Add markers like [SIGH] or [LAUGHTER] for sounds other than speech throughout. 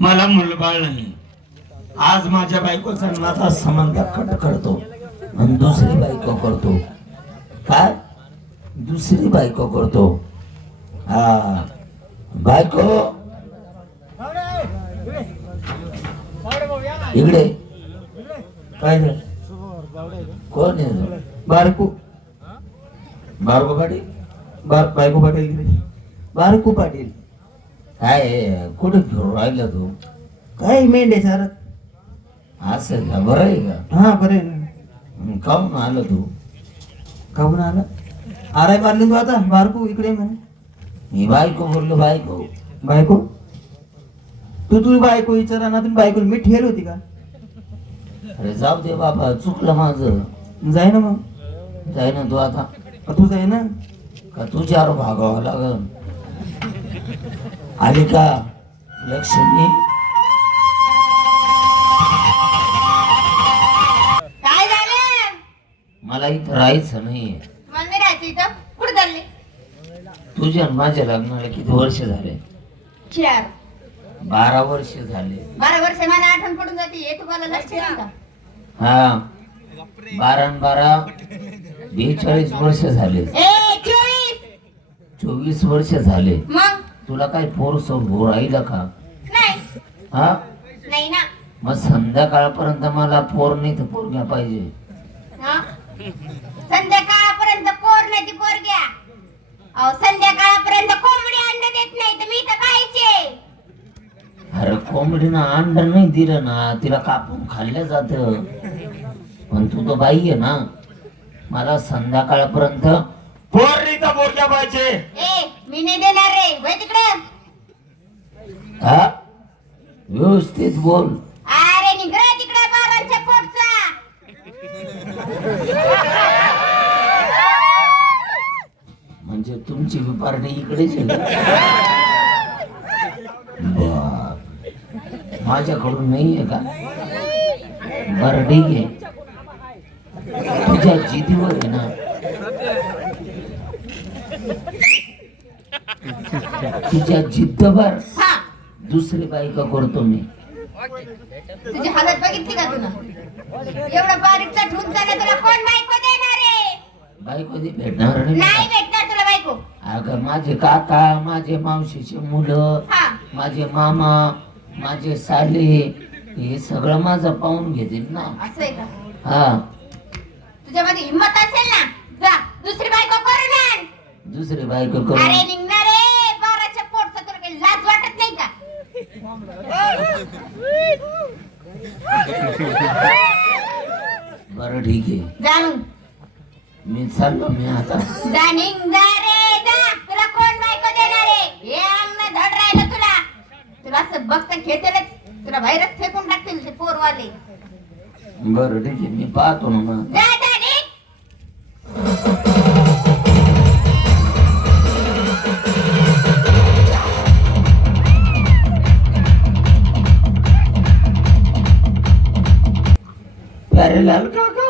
मला मुलबाळ नाही. आज माझ्या बायकोचा माझा संबंध कट करतो आणि दुसरी बायको करतो. काय? दुसरी बायको करतो. हा. बायको. इकडे. काय कोण आहे? बारकू. बारको पाटील? बार बायको पाटील इकडे. बारकू पाटील. काय? कुठे फिरून राहिला तू? काय मेंढे सारत असं का? बरं आहे का? हा बरे मग काहून आलं तू? काहून आला? आराय मारली तू आता? बारकू इकडे म्हणे. मी बायको बोललो बायको. बायको? तू तुझी बायको विचारा ना तुम्ही बायको मी ठेल होती का? अरे जाऊ दे बाबा चुकलं माझं. जाय ना मग. जाय ना तू आता. तू जाय ना. का तुझ्यावर भागावं लागल आली का लक्ष्मी. काय झालं? मला इथं राहायचं नाही राहायचं इथं? कुठे चालले? तुझ्या आणि माझ्या लग्नाला किती वर्ष झाले? चार. बारा वर्ष झाले. बारा वर्ष मला आठवण पडून जाते. हे तुम्हाला लक्ष का? हा. बारा आणि बारा बेचाळीस वर्ष झाले. ए चोवीस! चोवीस वर्ष झाले. मग? तुला काय पोर सोर राहिलं का? नाही. हा? नाही ना. मग संध्याकाळपर्यंत मला पोर नाही तर पोरग्या पाहिजे. हा? संध्याकाळपर्यंत पोर नाही ती पोर घ्या. अहो संध्याकाळपर्यंत कोंबडी अंड देत नाही तर मी तर खायचे. अरे कोंबडीनं अंड नाही दिलं ना तिला कापून खाल्लं जात. पण तू तर बाई आहे ना. मला संध्याकाळपर्यंत पोर नाही तर पोरग्या पाहिजे. ए मी नाही देणार रे. वय तिकडे. हा? व्यवस्थित बोल. अरे निघा तिकडे बारांच्या पोटचा. म्हणजे तुमची बी पार्टी इकडेच आहे. माझ्याकडून नाही आहे का? बर ठीक आहे. तुझ्या जिदीवर आहे ना? तुझ्या जिद्दवर हा. दुसरी बायका करतो मी. तुझी हालत बघितली का तुला? एवढं बारीकचा ठून झालं तुला कोण बायको देणार आहे? बायको ती भेटणार नाही भेटणार तुला बायको. अगं माझे काका माझे मावशीचे मुलं हा. माझे मामा माझे साले हे सगळं माझं पाहून घेतील ना. असं आहे का? हा. तुझ्यामध्ये हिंमत असेल ना? जा दुसरी बायको करून आण. दुसरी बायको करून बाराच्या पोटचा तुला काही लाज वाटत नाही का बरं ठीक आहे. मी चाललो मी आता. जा निघ जा रे जा. तुला कोण बायको देणार आहे? हे अन्न धड राहिलं तुला. तुला असं बघता खेळतेलच तुला बाहेरच फेकून टाकतील ते पोरवाले. बरं ठीक आहे. मी पाहतो ना मग. जा जा प्यारे लाल काका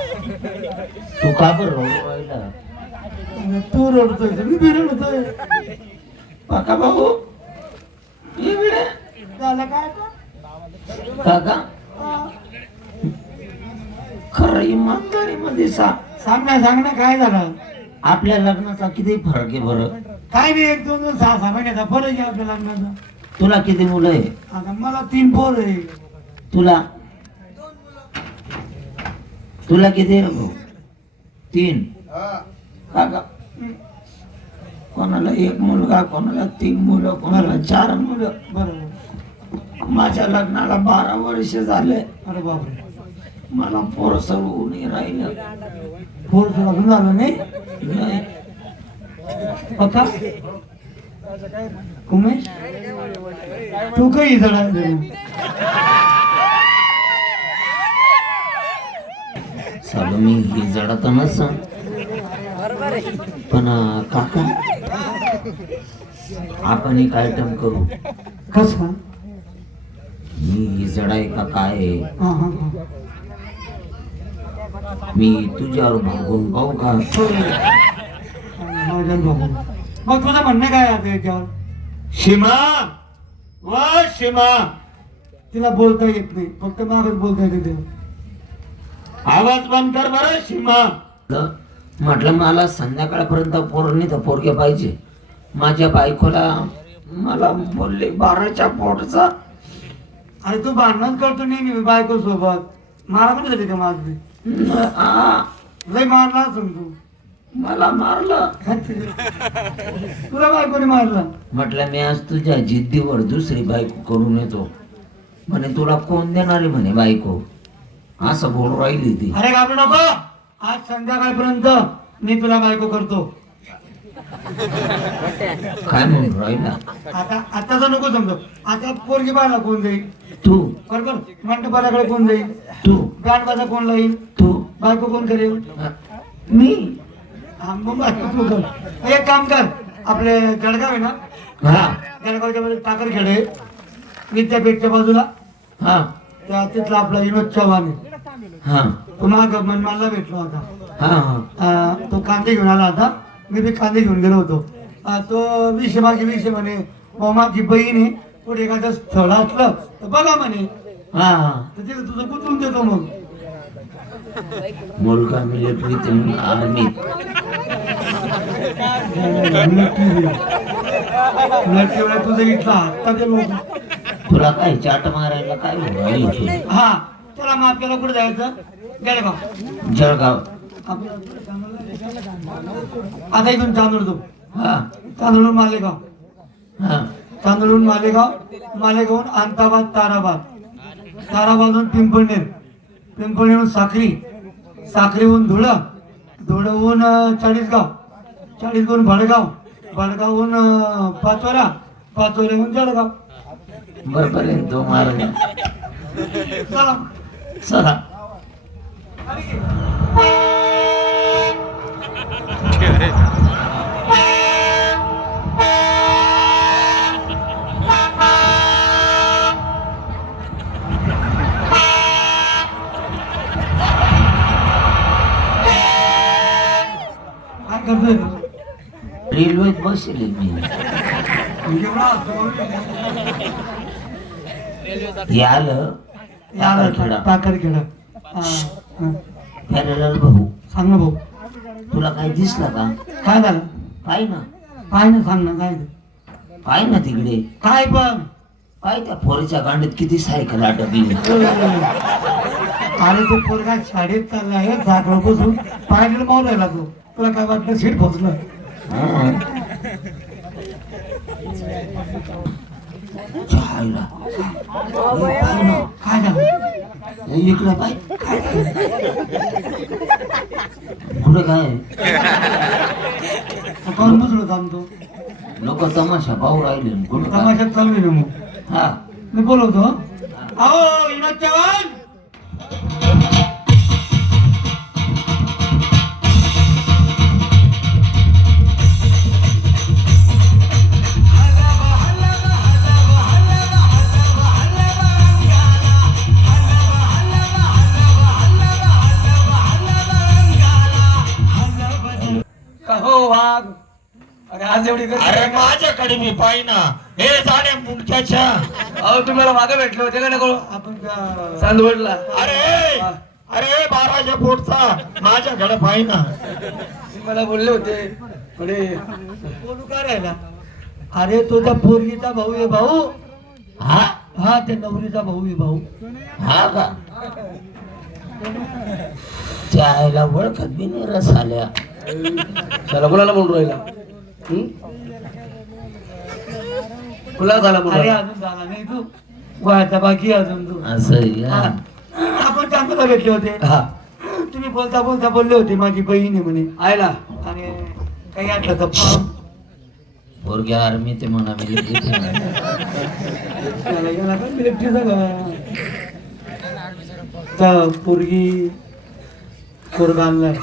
तू का बरं तू रडतोय मी बी रडतोय काका भाऊ इकडे. झालं काय काका? खरं इमानदारीमध्ये सा सांग ना सांग ना काय झालं? आपल्या लग्नाचा किती फरक आहे बरं? काय नाही एक दोन दोन सहा सहा महिन्याचा फरक आहे आपल्या लग्नाचा. तुला किती मुलं आहे? आता मला तीन पोर आहे. तुला? तुला किती? आहे भाऊ तीन. काका. कोणाला एक मुलगा कोणाला तीन मुलं कोणाला चार मुलं. बरोबर. माझ्या लग्नाला बारा वर्ष झाले. अरे बापरे. मला पोर सर्व नाही राहिलं. पोर लग्न झालं नाही. उमेश? तू काही जडा सालं मी ही जडत नसन. पण अं, काका आपण एक आयटम करू? कसा? मी ही खिचड आहे? का काय आहे? मी तुझ्यावर भागून पाहू का? महाजन मग तुझं म्हणणं काय आहे आता याच्यावर? शिमा व शिमा तिला बोलता येत नाही. फक्त मागच बोलता येते आवाज बंद कर बरं शिमा म्हटलं मला संध्याकाळपर्यंत पोर नाही तर पोरगे पाहिजे. माझ्या बायकोला मला बोलले बाराच्या पोटचा. अरे तू भांडण करतो नेहमी बायको सोबत मारा पण झाली का माझी? आ, लय मारला असून तू. मला मारलं? तुला बायकोने मारला? म्हटलं मी आज तुझ्या जिद्दीवर दुसरी बायको करून येतो. म्हणे तुला कोण देणार आहे म्हणे बायको? असं बोल राहिली ती. अरे घाबरू नको. आज संध्याकाळपर्यंत मी तुला बायको करतो. काय म्हणून राहिला? आता आताच नको समज. आता पोरगी पाहायला कोण जाईल तू. बरोबर? मंडपालाकडे कोण जाईल? तू. गाणबाजा कोण लाईल तू. बायको कोण करेल? मी? हा, मग बायको तू कर. एक काम कर. आपले जळगाव आहे ना? हा. जळगावच्या मध्ये टाकरखेड आहे. विद्यापीठच्या बाजूला. हा. त्या तिथला आपला विनोद चव्हाण आहे. हा. तो माग मनमानला भेटला होता हा हा. तो कांदे घेऊन आला होता मी बी कांदे घेऊन गेलो होतो. तो विषय मागे विषय म्हणे "बुवा, माझी बहीण आहे. कुठे एखादं स्थळ असलं तर बघा म्हणे. हा. हा तर तिथं तुझं कुठून देतो मग? मुलगा मिलिटरी ते नक्की वेळा तुझं इथला हत्ता ते लोक तुला काय चाट मारायला काय तू हा चला मग आपल्याला कुठे जायचं? गेलं जळगाव. आता इथून तांदूळ तो हा तांदूळहून मालेगाव. हा. तांदूळहून मालेगाव मालेगावहून अंताबाद ताराबाद. ताराबादहून पिंपळनेर. पिंपळनेरहून साखरी साखरीहून धुळं धुळंहून चाळीसगाव चाळीसगावहून भडगाव भडगावहून पाचोरा पाचोऱ्याहून जळगाव. बरपर्यंत तो चला. रेल्वेत बसले मी. आलं याला खेळा. पॅरेलल भाऊ. सांग ना भाऊ. तुला काय दिसलं का? काय झालं? पाय ना. काय ना सांग ना काय? पाय ना तिकडे. काय पण. पाय त्या पोरीच्या गांडीत किती सायकल अटकली अरे तो पोरगा शाळेत चालला आहे झाकलं बसून पायरीला मावून राहिला तो. तुला काय वाटलं सीट पोचलं पाय. काय झालं इकडं पाय कुठं काय करून बसलो तो लोक तमाशा पाहू राहिले कुठं काय? तमाशात चालू आहे ना मग हा मी बोलवतो अहो विनोद चव्हाण माझ्याकडे मी पाय ना हे जाणे मुंडक्याच्या. अहो तुम्हाला मागे भेटले होते का नको? आपण चांदवडला. अरे अरे बाराच्या पोटचा. माझ्याकडे पाय ना तुम्ही मला बोलले होते. थोडे बोलू का राहिला? अरे तो त्या पोरगीचा भाऊ आहे भाऊ. हा? हा त्या नवरीचा भाऊ आहे भाऊ. हा का? त्या आईला ओळखत बी नाही रस आल्या त्याला कोणाला बोलून राहिला? कुणाला झाला अरे अजून झाला नाही तू. वयाचा बाकी आहे अजून तू. असं आहे का? आपण चांगला भेटले होते. हा. तुम्ही बोलता बोलता बोलले होते माझी बहीण आहे म्हणे. ना आणि काही आटलं तर पोरगी आर्मी ते म्हणा का? त्या पोरगी पोरगा आणलाय.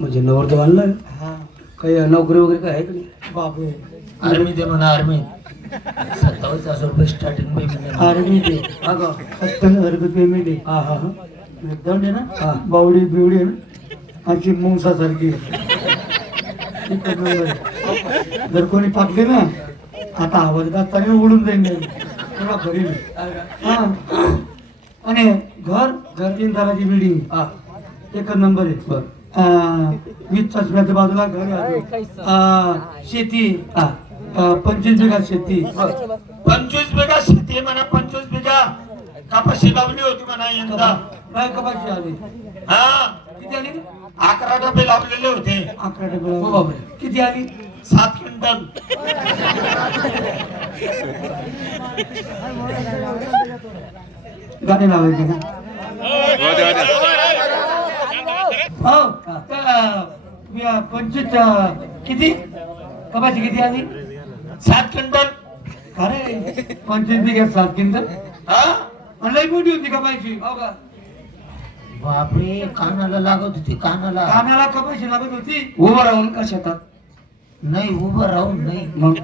म्हणजे नवरदेव आणलाय? हा. काही नोकरी वगैरे काय आहे का? नाही बापरे. आर्मी ते म्हणा आर्मी. सत्तावीस हजार रुपये स्टार्टिंग पेमेंट आर्मी ते हा का? सत्तर हजार रुपये पेमेंट आहे. हा हा हा. आहे हा. बावडी बिवडी आहे ना? अशी मुंगसासारखी एकच नंबर आहे. जर कोणी पाकले ना आता आवाज असताना उडून जाईल नाही. हा. आणि घर घर तीन ताराची बिल्डिंग हा. एकच नंबर आहे. बर. वीस चष्म्याच्या बाजूला घर शेती हा. पंचवीस बिघा शेती. पंचवीस बिघा शेती. म्हणा पंचवीस बिघा. कपाशी लावली होती म्हणा यंदा. काय कपाशी आली. हा. किती आली? अकरा डबे लावलेले होते. अकरा हो डबल बापरे. किती आली? सात क्विंटल. गाणे लावायचे का? हो त्या, या पंचवीस अं, किती? कपाशी किती आली? सात क्विंटल अरे पंचवीस सात क्विंटल हा? आणि लई मोठी होती हो का? बापरे कानाला लागत होती कानाला. कानाला कपाशी लागत होती? उभं राहून का शेतात? नाही उभं राहून नाही. मग?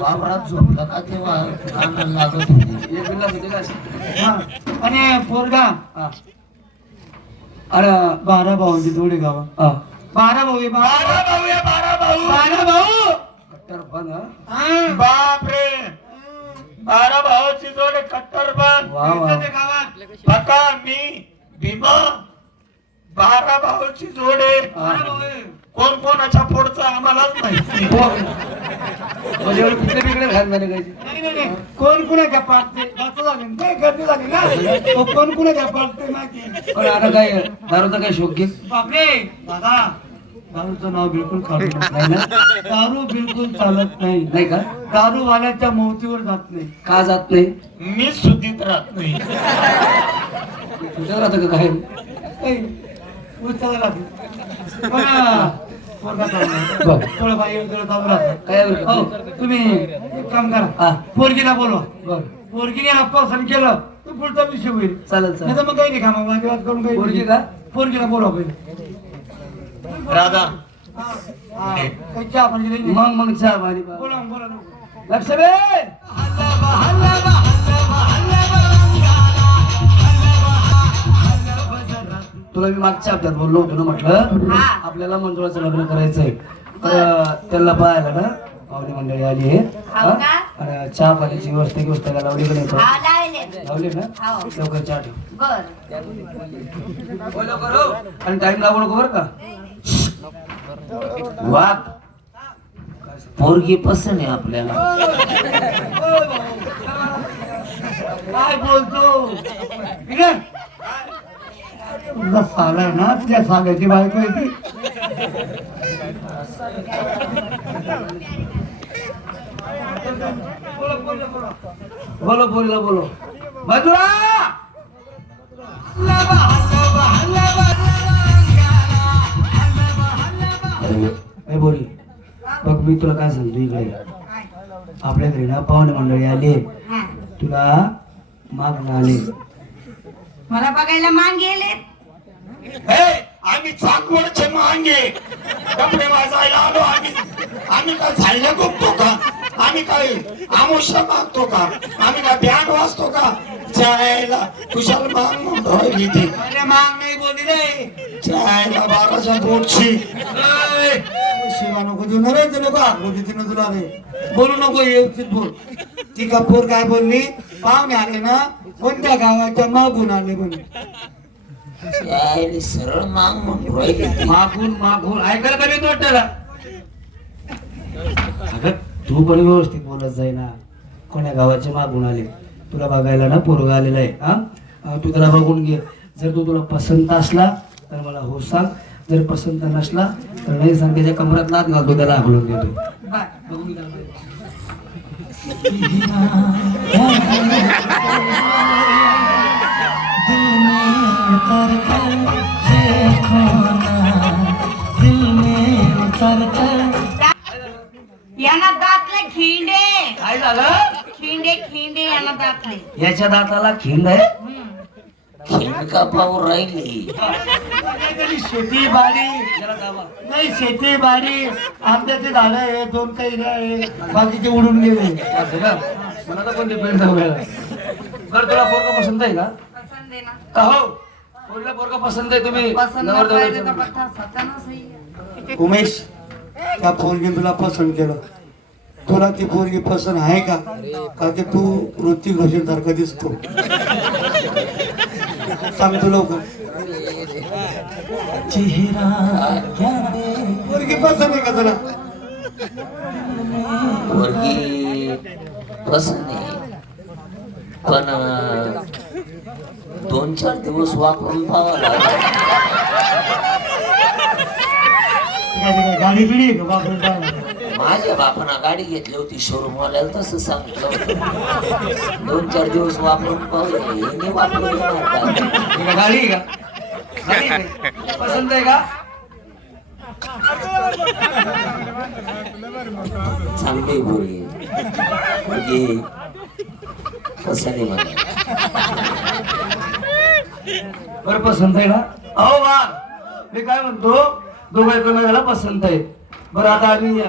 वावरात झोपला का तेव्हा कानाला लागत होती. एक बिल्ला किती का? असेल? हा. आणि पोरगा? हा. अरे बारा भावांची जोडी गावा. हा. बारा भाऊ आहे, बारा. बारा भाऊ बारा भाऊ. बारा भाऊ? कट्टर पण हा. हा. बाप रे बारा भावाची जोड आहे, कट्टर बन वा वा. ते गावात. मी भीमा बारा भावाची जोड आहे. बारा भाऊ आहे. कोण कोणाच्या पुढचं आम्हालाच माहिती हो. म्हणजे एवढे झाले काही? नाही, नाही, नाही. कोण कुणाच्या पाठते झालं. नाही गर्दी झाली ना. कोण कुणाच्या पाठते माहिती पण आता काय दारूचा काय शोक घे बापरे. दादा दारूचं नाव बिलकुल काढू नका. नाही ना दारू बिलकुल चालत नाही नाही का दारू वाल्याच्या मौतीवर जात नाही का जात नाही मी सुधीत राहत नाही तुझ्या राहतं का काय ऐ, उचलायला लागली. पण, अं, पोरगा चालला. बघ थोडं राहतं. काय हरकत हो, नाही. तुम्ही एक काम हा. करा पोरगीला बोलवा बघ पोरगीने आप्पासन केलं तर पुढचा विषय होईल चालेल नाही चालेल तर मग काही नाही कामा वाद करून काही पोरगी. का? पोरगीला बोलवा पहिले राधा. मग मग चहा. लक्ष बे तुला मी मागच्या हप्त्यात बोललो होतो ना म्हटलं? हा. आपल्याला मंजुळाचं लग्न करायचंय. तर त्यांना पाहायला ना पाहुणे मंडळी आली आहे. हो? आणि चहा पाण्याची व्यवस्था व्यवस्था का लावली नाही हा लावले. ना? हो. लवकर चहा ठेव. हो. आणि टाइम लागू नको बरं का? वाघ पोरगी पसंत आहे आपल्याला. काय बोलतो? ठीक आहे तुझा साला आहे ना तुझ्या साल्याची बायको आहे ती. बोला, बोला, बोला. बोलो बोरी बघ मी तुला काय सांगतो इकडे. आपल्या घरी ना पाहुणे मंडळी आले. तुला मागणं आले. मला बघायला मान गेले हे आम्ही चाकवडचे मांगे. कपडे वाजायला आलो आम्ही. आम्ही काय झाडल्या गुपतो का आम्ही काय आमुष्य मागतो का? आम्ही काय बँड वाजतो का? जायला कुशाल माग म्हणून राहिली ती अरे माग नाही बोलली रे. बोटची ए, शिवा नको देऊ ना रे ते नको. हाकलू देते ना तुला रे. बोलू नको व्यवस्थित बोल. ती कपूर काय बोलली? पाहुणे आले ना कोणत्या गावाच्या मागून आले म्हणे. यायले सरळ माग म्हणून राहिली. मागून मागून. ऐकायला का मी वाटायला अगं तू पण व्यवस्थित बोलत जाय ना. कोण्या गावाचे मागून आले. तुला बघायला ना पोरगा आलेला आहे. हा? तू त्याला बघून घे. जर तू तुला पसंत असला तर मला हो सांग. जर पसंत नसला तर नाही सांग. त्याच्या कमरात लात घालतो त्याला हाकलून देतो. [LAUGHS] यांना दातले खिंडे. काय झालं? खिंडे खिंडे यांना दातले. याच्या दाताला खिंड आहे. खेळका पाहू राहिली. काहीतरी शेती जरा दाबा. नाही शेती बाडी आंब्याचे झाड आहे दोन काही आहे बाकीचे उडून गेले. असं का? मला तर कोणते पेंट बरं तुला पोरगा पसंत आहे का? का हो? पोरीला पोरगा पसंत आहे तुम्ही? नवरदेवाला उमेश त्या पोरगी तुला पसंत केलं. तुला ती पोरगी पसंत आहे का? का की तू ऋतिक रोशन सारखा दिसतो. सांगतो लवकर. पोरगी पसंत आहे का तुला? पोरगी पसंत आहे पण अं, दोन चार दिवस वापरून पाहावं लागेल. गाडी का? वापरून? माझ्या बापानं गाडी घेतली होती शोरूम वाल्याला तसं सांगितलं होतं. दोन चार दिवस वापरून पाहू वापरून गाडी आहे का? गाडी आहे का? पसंत आहे का? चांगली कसं नाही म्हणा बरं पसंत आहे ना? अहो वा. मी काय म्हणतो दोघं एकमेकाला पसंत आहे. बरं आता आम्ही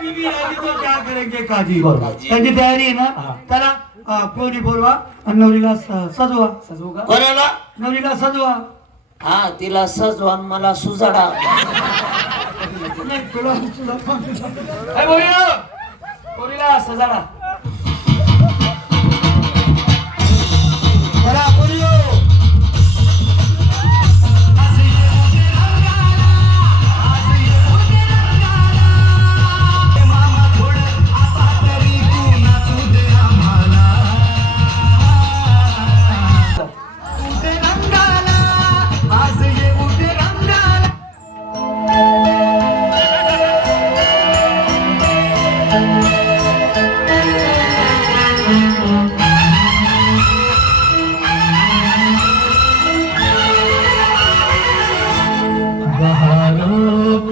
मियाँ बीवी आली तो क्या करेंगे काजी? बरोबर. त्यांची तयारी आहे हा. ना त्याला अं, पोरी बोलवा आणि नवरीला स- सजवा. सजवू का? नवरीला सजवा. हा तिला सजवान मला सुजाडा. नाही, तुला तुला पण- ए, पोरीला पोरीला सजाडा. चला,